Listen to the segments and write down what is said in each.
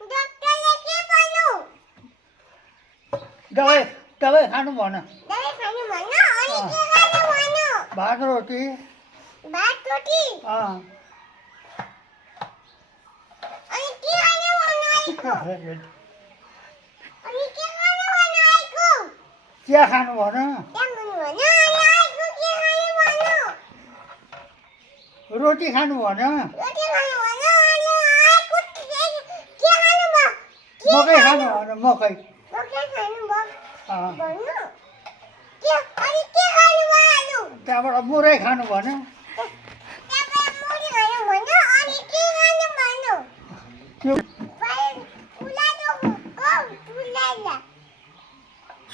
डॉक्टरले के भन्नु दबाई दबाई खानु भन दबाई खानु भन्न अनि के खानु भन्नु भात रोटी भात रोटी अँ अनि के खानु भन्नु आइको अनि के खानु भन्नु आइको चिया खानु भन त्यहाँ भन्नु भन्न अनि आइको के खानु भन्नु रोटी खानु भन रोटी खानु भन्न अनि आइको के खानु भयो मकै खानु भन मकै मकै खानु भयो अँ भन्नु के अनि के खानु भयो आलु त्यहाँबाट मुरै खानु भन त्यहाँबाट मुरी खानु भन्न अनि के खानु भन्नु त्यो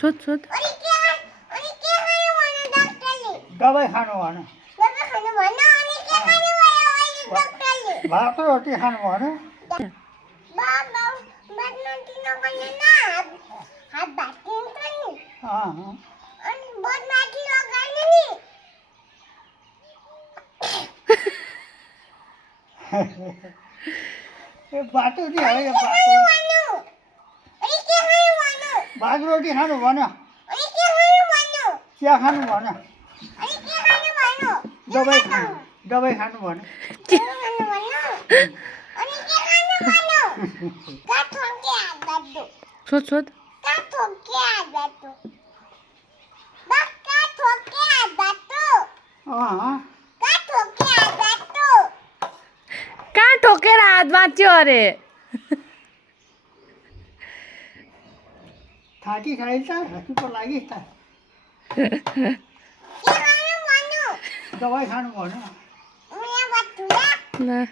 सोध सोध अनि के खानु भन्नु डाक्टरले दबाई खानु भन दबाई खानु भन्न अनि के खानु भयो अहिले डाक्टरले भात रोटी खानु भन बाबा बदमासी नगर्नु न हात भाँचिन्छ नि अँ अनि बदमासी नगर्नु नि ए बाटो नि हो यो के बाटो खानु भन्नु अनि के खानु भन्नु भात रोटी खानु भन अनि के खानु भन्नु चिया खानु भन अनि के खानु भन्नु दबाई खानु भन के खानु भन्नु अनि के खानु भन्नु काठोके हात बाट्दो सोध सोध काठोके हात बाट्दो काठोके हात बाट्दो अँ काठोके हात बाट्दो कहाँ ठोकेर हात बाँच्यो अरे थाकी खाइन्छ थाकीको लागि त के खानु भन्नु दबाई खानु भन उया बाटुला ल